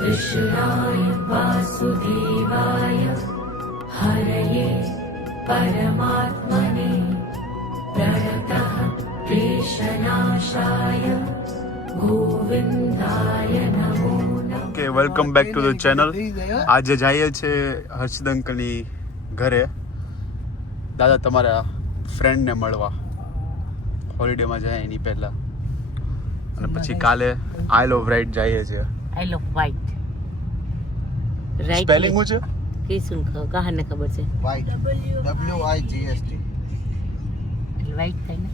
कृष्णाय वासुदेवाय हरये परमात्मने प्रणतः क्लेशनाशाय गोविन्दाय नमो नमः okay welcome back to the channel આજે જઈએ છે હર્ષદ અંકલની ઘરે દાદા તમારા ફ્રેન્ડને મળવા હોલિડેમાં જાય એની પહેલા અને પછી કાલે આઈ લવ રાઈડ જઈએ છીએ આઈ લવ વ્હાઈટ right spelling શું છે? કે શું કહાને ખબર છે? White. W I G S T Wight થાય ને?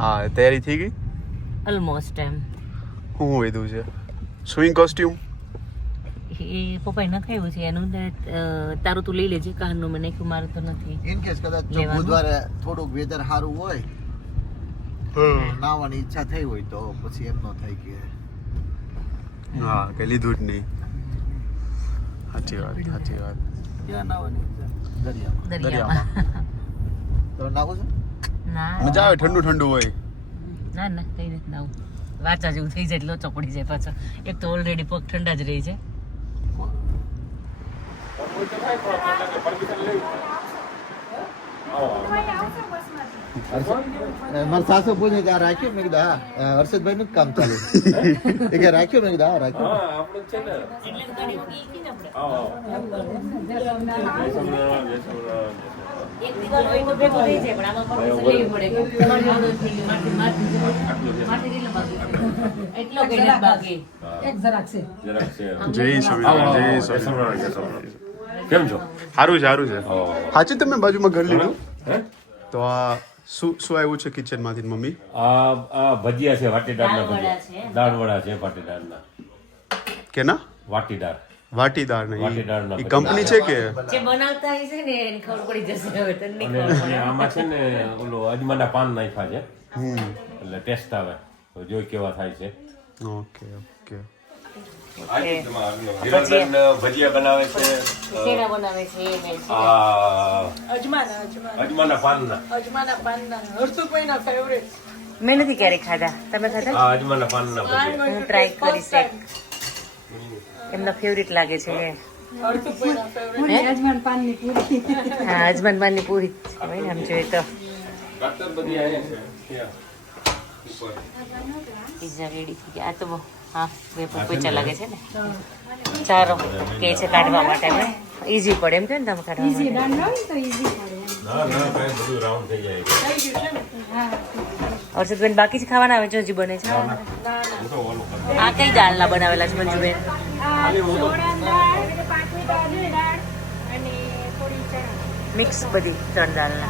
હા તૈયારી થઈ ગઈ? ઓલમોસ્ટ એમ. શું વેધું છે? સ્વિંગ કોસ્ટ્યુમ એ પપ્પાએ નખાયું છે એનું તારું તું લઈ લેજે કાનનું મને નાખ્યું મારું તો નથી ઇન કેસ કદાચ જો? બુધવારે થોડુંક વેધર સારું હોય નાવાની ઈચ્છા થઈ હોય તો પછી એમ ન થાય કે હા કે લીધું જ નહીં. સાચી વાત સાચી વાત. ક્યાં નાવાની દરિયામાં. દરિયામાં. તો નાવું છે? ના. મજા આવે ઠંડુ ઠંડુ હોય. ના ના કઈ નથી નાવું. વાંચા જેવું થઈ જાય લોચો પડી જાય પાછો. એક તો ઓલરેડી પગ ઠંડા જ રહી છે. મારા સાસુ પૂછે કે આ રાખ્યો? મેં કીધું હા હર્ષદભાઈ નું જ કામ ચાલુ. એ કે રાખ્યો? મેં કીધું હા રાખ્યો. જાય સ્વામિનારાયણ સ્વામિનારાયણ કેમ છો? સારું છે સારું છે. હાચી સાચું તમે બાજુમાં ઘર લીધું? હે? તો આ શું શું આવ્યું છે કિચનમાંથી મમ્મી? આ આ ભજીયા છે વાટીદારના ભજીયા. છે. દાળવડા છે વાટીદારના. કેના? વાટીદાર. વાટીદાર નહીં વાટીદારના એ કંપની છે કે? જે બનાવતા હશે છે ને એને ખબર પડી જશે હવે તને નહીં અને ખબર. આમાં છે ને ઓલો અજમાના પાન નાખ્યા છે. હમ. એટલે ટેસ્ટ આવે. તો જોઈ કેવા થાય છે. Okay okay. ભજીયા બનાવે છે શેના બનાવે છે મેં અજમાના અજમાના. અજમાના પાનના. અજમાના પાનના. હર્ષુભાઈના ફેવરેટ મેં નથી ક્યારેય ખાધા. તમે ખાધા? આ અજમાના પાનના ભજીયા. હું ટ્રાય કરીશ એમના ફેવરિટ લાગે છે? હા. અજમાન પાનની પૂરી. ને આમ જોઈએ તો. બધી છે ત્યાં. રેડી થઈ ગયા. આ તો બહુ હાફ વેપર પોચા લાગે છે ને? ચારો કે છે કાઢવા માટે ઈઝી પડે એમ કે ને તમે કાઢવા માટે? ના ના કઈ બધું રાઉન્ડ થઈ જાય. છે. હર્ષદબેન બાકી જ ખાવાના આવે છે હજી બને છે. હું તો ઓલું કરું. આ કઈ દાળના બનાવેલા છે મંજુબેન? મિક્સ બધી ત્રણ દાળના.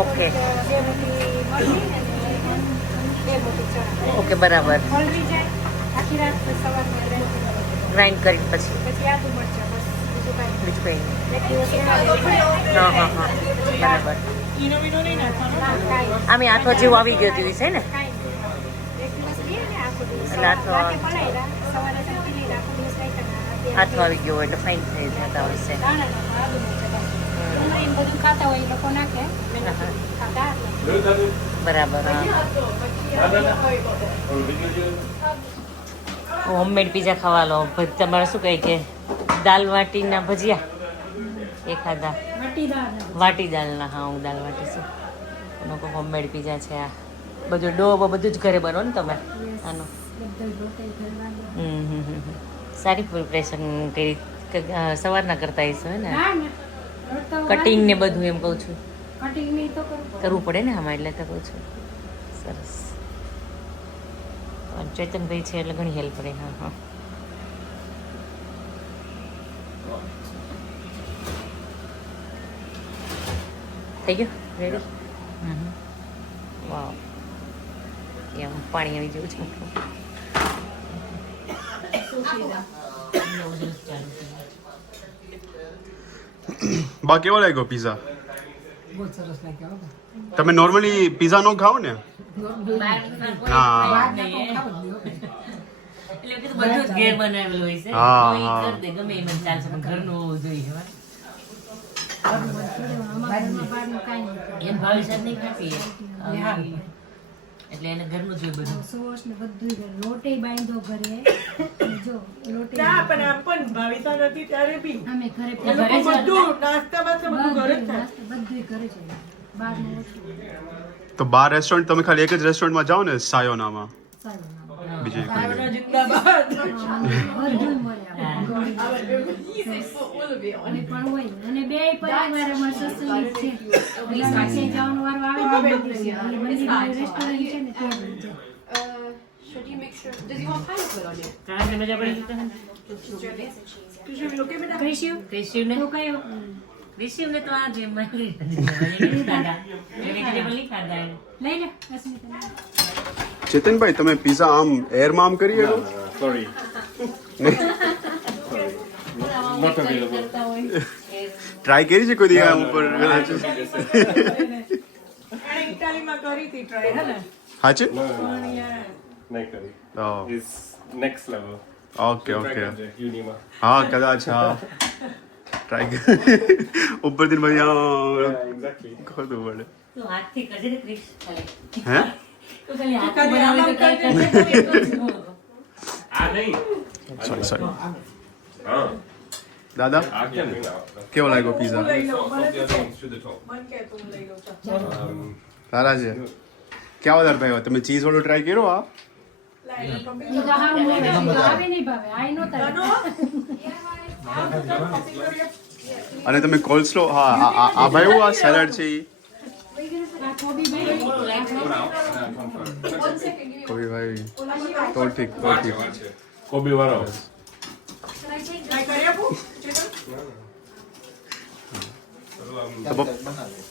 ઓકે ઓકે બરાબર. ગ્રાઇન્ડ કરી પછી. બીજું કંઈ નહીં. હા હા હા. બરાબર. આમે આથો જેવું આવી ગયો હતું છે ને? એટલે આથો આથો આવી ગયો એટલે ફાઇન થઈ જતા હોય છે. હા, હા. બરાબર હોમમેડ પીઝા ખાવા લો. તમારે શું કહે કે દાલ વાટીના ભજીયા? એ ખાધા વાટી દાલના હા હું દાલ વાટી છું. એનો હોમમેડ પીઝા છે આ. બધું ડો બધું જ ઘરે બનો ને તમે? આનું. સારી પ્રિપરેશન કરી સવારના કરતા હશો ને? કટિંગ ને બધું એમ કહું છું. કરવું પડે ને આમાં એટલે તો કહું છું. સરસ. ચેતનભાઈ છે એટલે ઘણી હેલ્પ પડે હા હા. થઈ ગયો? રેડી વાવ એમ પાણી આવી જેવું છે બા કેવો લાગ્યો પીઝા? તમે નોર્મલી પીઝા નો ખાઓ ને? હા. એટલે કીધું બધું જ ઘેર બનાવેલું હોય છે. કરી દે ગમે એમ ચાલશે પણ ઘરનું હોવું જોઈએ એમ ભાવિ સાહેબ નહીં ખાતી. એટલે એને ઘરનું જોઈ બધું. સોસ ને બધું ઘરે. લોટે બાંધો ઘરે. જો લોટે ના પણ આમ પણ ભાવિતા નથી ત્યારે બી અમે ઘરે ઘરે બધું નાસ્તા બાસ્તા બધું ઘરે જ બધું ઘરે છે બહારનું ઓછું. તો બાર રેસ્ટોરન્ટ તમે ખાલી એક જ રેસ્ટોરન્ટમાં જાઓ ને સાયોનામાં? સારું બીજે કોઈ નહીં. જિંદાબાદ બધું મળે આપણે. અને પણ હોય અને બે પરિવાર અમારે સસરી છે એટલે સાથે જવાનો વારો આવે ને મોકલીએ. એટલે મંદિરમાં રેસ્ટોરન્ટ છે ને ત્યાં લઈ જાય. Should you make sure? Does he want pineapple on it? કારણ કે મજા પડી ગઈ કૃષ્ણ લોકો બેટા ક્રિશિવ ક્રિશિવને તો કયો ક્રિશિવને તો આ જે મળી વેજીટેબલ નહીં ખાધા લઈ લે અસ્મિતા ચેતનભાઈ તમે પીઝા આમ એરમાં આમ કરી શકો Sorry. Not available. ટ્રાય કરી છે કોઈ દી આમ ઉપર એણે ઇટાલીમાં કરી હતી ટ્રાય હે ને હા છે No, no, no. નહીં કરી. Oh. It's next level. Okay Try okay કરજે, યુનિમાં. હા કદાચ હા ટ્રાય ઉપરથી પછી આમ Yeah, exactly. ખોદવું પડે તું હાથથી કરજે ને ક્રિશ ખાલી હે દાદા? કેવો લાગ્યો પીઝા Um, સારા છે. ક્યાં વધારે ભાઈ તમે ચીઝ વાળો ટ્રાય કર્યો આ? અને તમે કોલ્સ્લો હા આ- ભાઈ આ સેલડ છે ઈ. આ કોબી ભાઈ કોઈ ભાઈ તો ઠીક તો ઠીક કોબી વાળો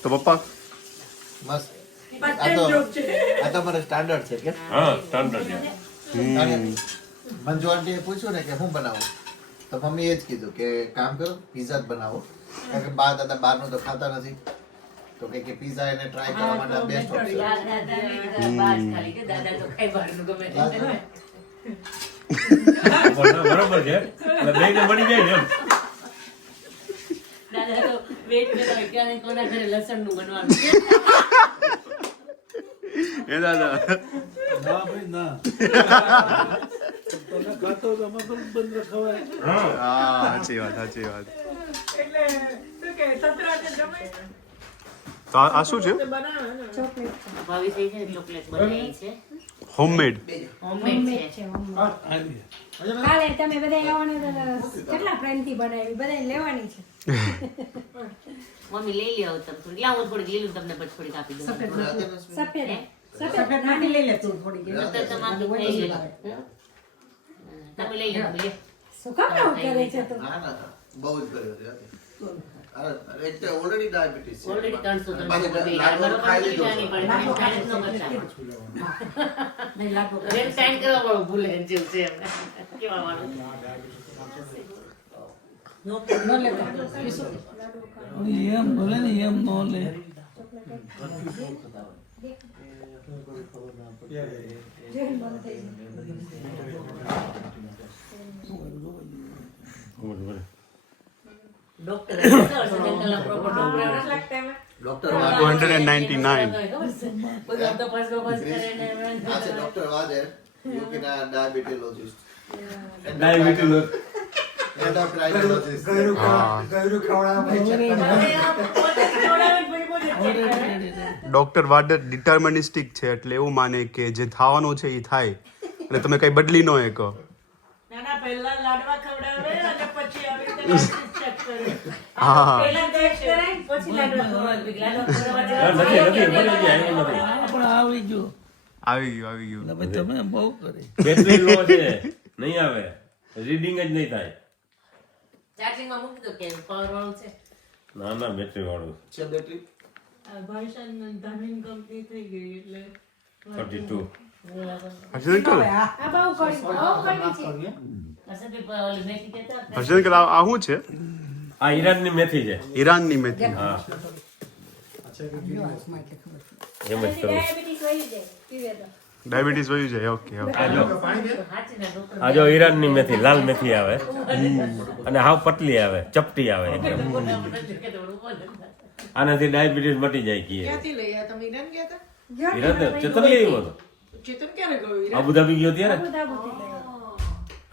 તો પપ્પા? મસ્ત. આ તો- જોક છે. આ તમારે સ્ટાન્ડર્ડ છે કે? હા સ્ટાન્ડર્ડ છે. મંજુ આંટીએ પૂછ્યું ને કે હું બનાવું? તો મમ્મી એ જ કીધું કે કામ કરો પિઝા જ બનાવો. કારણ કે બા દાદા બહારનું તો ખાતા નથી. તો કે કે પિઝા એને ટ્રાય કરવા માટે બેસ્ટ ઓપ્શન ખાલી કે દાદા તો ખાઈ બહારનું ગમે. બરોબર છે. એટલે બેયને મળી જાય ને એમ. દાદા તો વેટ કરતા ક્યારે કોના ઘરે લસણનું બનવાનું. એ દાદા. હા. હા સાચી વાત સાચી વાત. એટલે શું કે સતરાતે જમે તો આ આ શું છે? હોમમેડ હોમમેડ છે છે કાલે તમે બધા આવવાના કેટલા પ્રેમથી બનાવી? બધા લેવાની છે. મમ્મી લઈ લ્યો તમે થોડી લાવો થોડીક લીલું તમને પછી થોડીક આપી દઉં. સફેદ? સફેદ. નાની લઈ લે તું થોડી તમે લઈ લો શું કામ કરે છે તું? ના ના બહુ જ કર્યો છે તો ઓલરેડી ડાયાબિટીસ છે. ઓલરેડી ત્રણસો ત્રણસો પાછી બધી. લાડુ મારો ખાઈ લીધો. જ ન કરતા. નહીં લાગુ Valentine કરવા વાળું ભૂલે જેવું છે એમને. કેવા વાળું? ન લેતા એમ ભલે ને એમ નો લે. Doctor doctor doctor Vade UK diabetologist doctor વાડર deterministic છે એટલે એવું માને કે જે થવાનું છે એ થાય. એટલે તમે કઈ બદલી નો એક પહેલા લાડવા ખવડાવે અને પછી આવી હા. આવી ગયું આવી ગયું તમે બહુ કરી. બેટરી લો છે? નહીં આવે. રીડિંગ જ નહીં થાય. ચાર્જિંગમાં મૂકી દો કે પાવર વાળું છે. ના ના બેટરી વાળું છે. બેટરી ભાઈસાન ધામીન કંપની થઈ ગઈ એટલે થર્ટી ટુ હર્ષદ આ શું છે? આ ઈરાનની મેથી છે. ઈરાનની મેથી. હા. એમ જ કરું. ડાયાબિટીસ વયું જાય ઓકે ઓકે આ જો. સાચી આ જો ઈરાનની મેથી લાલ મેથી આવે. અને હાવ પતલી આવે ચપટી આવે એકદમ. આનાથી ડાયાબિટીસ મટી જાય કીએ. ઈરાન ચેતન લઈ આવ્યો હતો. ચેતન ક્યારે ગયું અબુધાબી ગયો ત્યારે?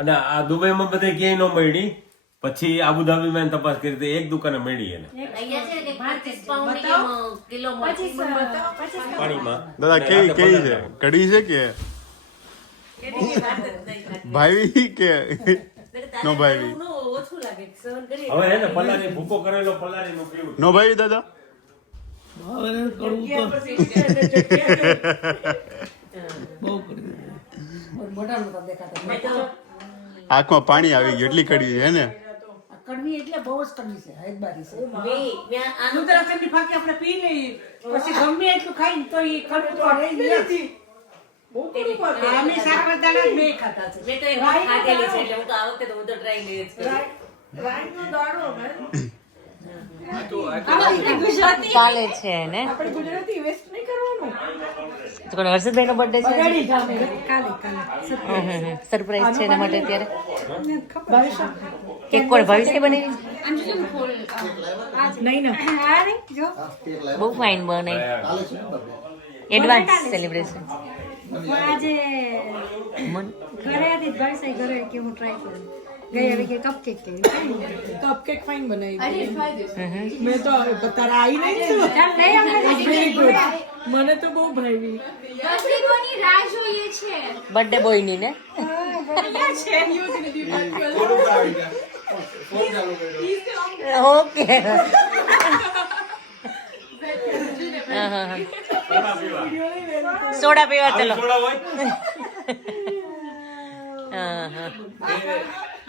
અને આ દુબઈમાં બધે ક્યાંય ન મળી પછી આબુધાબીમાં એને તપાસ કરી હતી એક દુકાને મળી એને. પાણીમાં. દાદા કેવી કેવી છે? કડી છે કે? ભાઈ કે? નો કરી હવે હે ને પલારી ભૂકો કરેલો પલારી નો પીવું. નો ભાઈ દાદા. આંખમાં પાણી આવી ગયું એટલી કડી છે ને? કડવી એટલે બહુ જ કડવી છે હૈદબારી છે મેં ની ફાંકી આપણે પી લઈએ પછી ગમે એટલું ખાઈ તો એ કડવું તો રહી જ નહીં. અમે જ ખાતા છે મેં તો એ ખાધેલી છે એટલે હું તો આ વખતે હું તો ટ્રાય જ. રાઈનો દાણો હવે. ચાલે છે ને? આપણે ગુજરાતી વેસ્ટ નહીં કરવાનું. તો કોણ હર્ષદભાઈ નો બર્થડે છે ગાડી કાલે કાલે. સરપ્રાઈઝ છે એના માટે અત્યારે. કેક કોણ ભવિષ્ય બનાવી? નહીં ના આ કેક લાવ્યો. બહુ ફાઇન બનાવી કાલે છે ને birthday? એડવાન્સ સેલિબ્રેશન આજે ઘરે હતી ઘરે કે હું ટ્રાય કરું. ગયા વીકે કપકેક કરી કપકેક ફાઇન બનાવી I didn't try this. મેં તો તારા આવી નહીં છું. ચાલ લઈ આવ વેરી ગુડ મને તો બહુ ભાવી રાહ જોઈએ છે. બર્થડે બોયની ને? ઓકે સોડા પીવા ચલો. સોડા હોય? હા હા.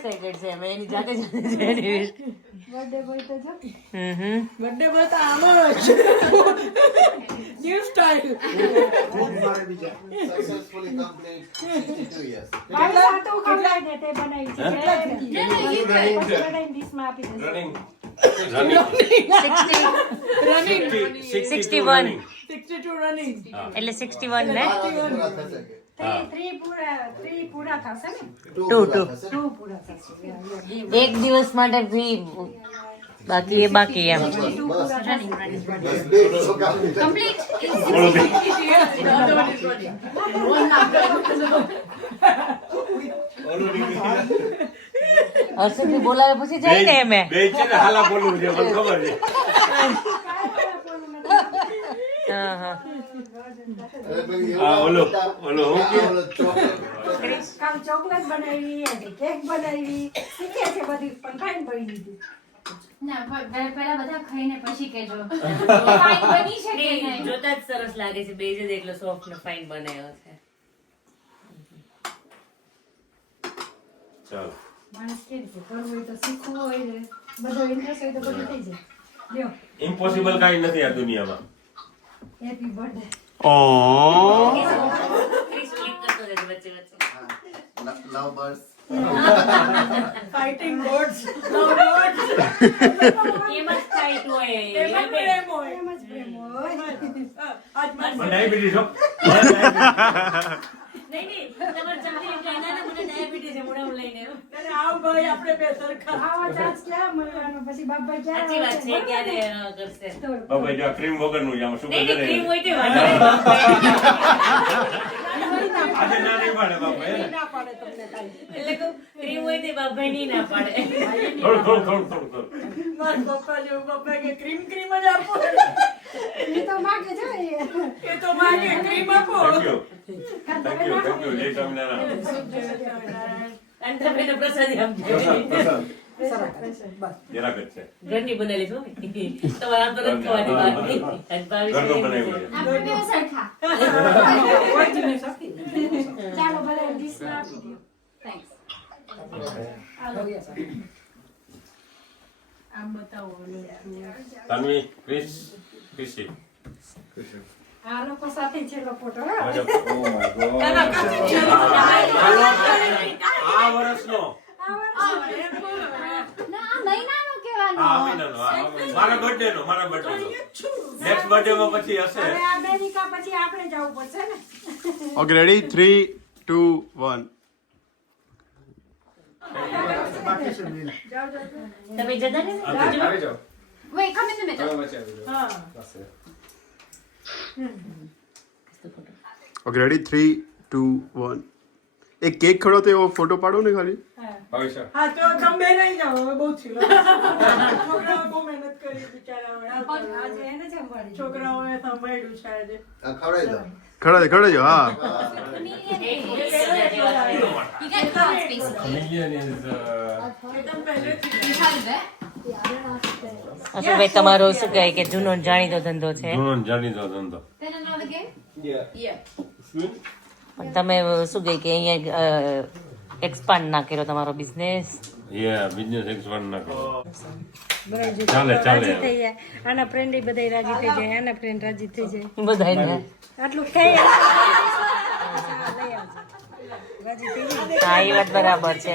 એક્સાઇટેડ છે હવે એની જાતે જાતે સેલિબ્રેટ બર્થડે બોય તો જો. હમ. બર્થડે બોય તો આમ જ new style successfully complete 62 years કેટલા તો દે બનાવી છે. કેટલા પછી બનાવીને માં આપી દેશે રનિંગ રનિંગ 61 62 રનિંગ એટલે 61 વન ને? એક દિવસ માટે ફી બાકી એ બાકી એમ. હર્ષદભાઈ બોલાવે પછી જાય ને એમે બે છે ને હાલા બોલવું છે મને ખબર છે. હા હા. આ ઓલો ઓલો હું કે. કામ ચોકલેટ બનાવી કેક બનાવી શીખે છે બધી પણ ફાઇન પડી દીધી ના પહેલા બધા ખાઈને પછી કહેજો ફાઇન બની છે કે નહીં. જોતા જ સરસ લાગે છે બેજ જ એટલો સોફ્ટ ને ફાઇન બનાવ્યો છે. ચાલો. માણસ કેવી રીતે કરવું હોય તો શીખવું હોય ને બધો ઇન્ટરેસ્ટ હોય તો બધું થઈ જાય. લ્યો. ઇમ્પોસિબલ કાંઈ નથી આ દુનિયામાં. Happy birthday oh. Chris cake કરતો રહેજો વચ્ચે વચ્ચે Lo- love birds. Fighting gods એમ જ ફાઇટ હોય. એમાં પ્રેમ હોય. એમ જ પ્રેમ હોય. આજ મને ડાયાબિટીસ હો. નહીં નહીં તમારે જલ્દી એમ કહેના ને મને ડાયાબિટીસ છે મોઢામાં લઈને અને આવ ભાઈ આપણે બે સરખા. આવો ચાન્સ ક્યાં મળવાનો? પછી બાપા ક્યારે સાચી વાત છે ક્યારે કરશે બાબા જો ક્રીમ શું ક્રીમ હોય તે આજે ના નહીં પાડે બાપા ના પાડે તમને એટલે કહું ક્રીમ હોય તે બાપાઈ નહીં ના પાડે. થોડું થોડું થોડું થોડું થોડું. મારા પપ્પા જેવું પપ્પા કે ક્રીમ ક્રીમ જ આપો. એ તો માગે છે. એ. તો માગે ક્રીમ આપો. થેન્ક યુ થેન્ક યુ જય સ્વામિનારાયણ. અને તમે તો પ્રસાદી આપજો. ઘરની બનાવેલી છો તમારે આમ તો નથી ખવાની બાકી. આજ બાવીસ ઘરનું બનાવ્યું છે આપણે બે સરખા. ચાલો બધા ડીશમાં આપી દો. થેન્ક્સ આમ બતાવો તાનવી ક્રિસ. ખુશી આ લોકો સાથે છેલ્લો ફોટો આ વર્ષનો. આ આ આ મારા બર્થડે નો મારા બર્થડે નો નેક્સ્ટ બર્થડે માં પછી હશે. હવે અમેરિકા પછી આપણે જવું પડશે ને? Okay ready three two one તમે જતા ને. હા. Okay ready three two one એક કેક ખડો તો એવો ફોટો પાડો ને ખાલી. હા તો તમે નહીં જાઓ હવે બહુ થયું છોકરાઓ બહુ મહેનત કરી બિચારા આજે એને જ સંભાળી છોકરાઓએ સંભાળ્યું છે આજે. ખવડાવી દો. ખડા છે હા. અશોકભાઈ તમારો શું કહે કે જૂનો જાણીતો ધંધો છે? જૂનો જાણીતો ધંધો. પણ તમે શું કહે કે અહીંયા એક્સપાન્ડ ના કર્યો તમારો બિઝનેસ યા બિઝનેસ એક્સપાન્ડ ના કર્યો. ચાલે ચાલે થઈ જાય આના ફ્રેન્ડ બધા રાજી થઈ જાય આના ફ્રેન્ડ રાજી થઈ જાય. બધાને આટલું ખાઈ હા એ વાત બરાબર છે.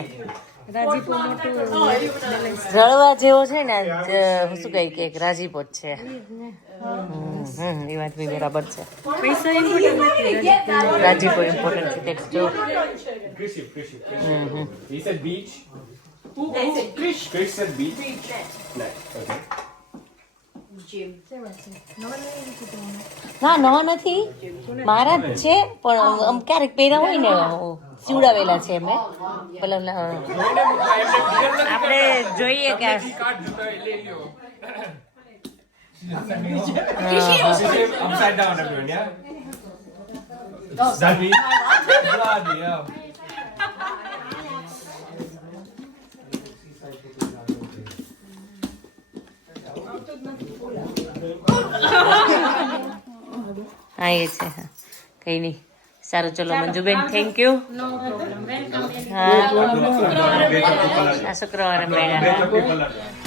રળવા જેવો છે ને શું કહે કે એક રાજીપો જ છે. હમ, હમ, એ વાત બી બરાબર છે. પૈસા ઇમ્પોર્ટન્ટ નથી રાજીપો ઇમ્પોર્ટન્ટ છે ટેક્સ જો. Beach beach. Chris ના નવા નથી. મારા જ છે પણ આમ ક્યારેક પહેર્યા હોય ને સીવડાવેલા છે મેં પેલા ઓલા, આપણે જોઈએ કે. હા એ છે હા કઈ નહીં સારું ચલો મંજુબેન થેન્ક યુ હા. આ શુક્રવારે મળ્યા